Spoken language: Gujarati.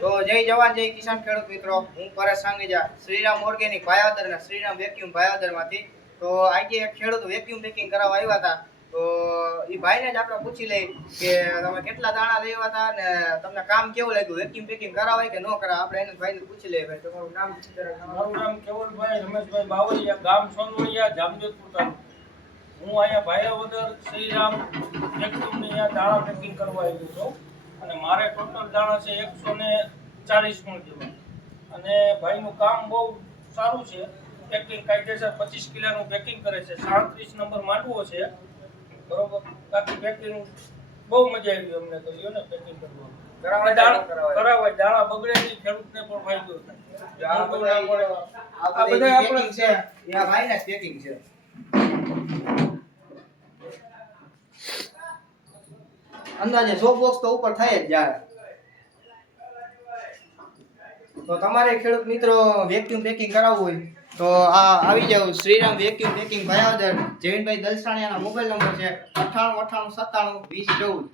તો જય જવાન, જય કિસાન ખેડૂત મિત્રો. હું પરેશ સાંગીજા, શ્રીરામ ઓર્ગેનિક ભાયાદર ના શ્રીરામ વેક્યુમ ભાયાદરમાંથી તો આજે એક ખેડૂત વેક્યુમ પેકિંગ કરાવવા આવ્યા હતા. તો એ ભાઈને જ આપણે પૂછી લઈ કે તમે કેટલા દાણા લેવા હતા ને તમને કામ કેવું લાગ્યું? વેક્યુમ પેકિંગ કરાવાય કે ન કરાવે આપણે એને ભાઈને પૂછી લઈએ ભાઈ. તમારું નામ મારું નામ કેવલભાઈ રમેશભાઈ બાવળિયા, ગામ સોનવડિયા, જામજોધપુર હું અહીંયા ભાયાવદર શ્રીરામ એકદમની અહીંયા દાણા પેકિંગ કરવા આવ્યો છું. અને મારે ટોટલ દાણા છે એકસો ને ચાલીસ મણ જેવા. અને ભાઈનું કામ બહુ સારું છે. પેકિંગ કાયદેસર પચીસ કિલોનું પેકિંગ કરે છે. સાડત્રીસ નંબર માંડવો છે. બરોબર? બાકી પેકિંગ બહુ મજા આવી અમને કર્યું ને પેકિંગ કરવાનું. કરાવાય દાણા બગડે નહીં ખેડૂતને પણ ફાયદો થાય. આ બધા આ આ બધા બધા આપણે- છે. એ ભાઈના પેકિંગ છે. અંદાજે સો બોક્સ તો ઉપર થાય જ જાય. તો તમારે ખેડૂત મિત્રો વેક્યુમ પેકિંગ કરાવવું હોય, તો આ આવી જાવ શ્રીરામ વેક્યુમ પેકિંગ ભાયાવદર જયવીનભાઈ દલસાણીયાના મોબાઈલ નંબર છે અઠ્ઠાણું અઠ્ઠાણું, સત્તાણું, વીસ, ચૌદ.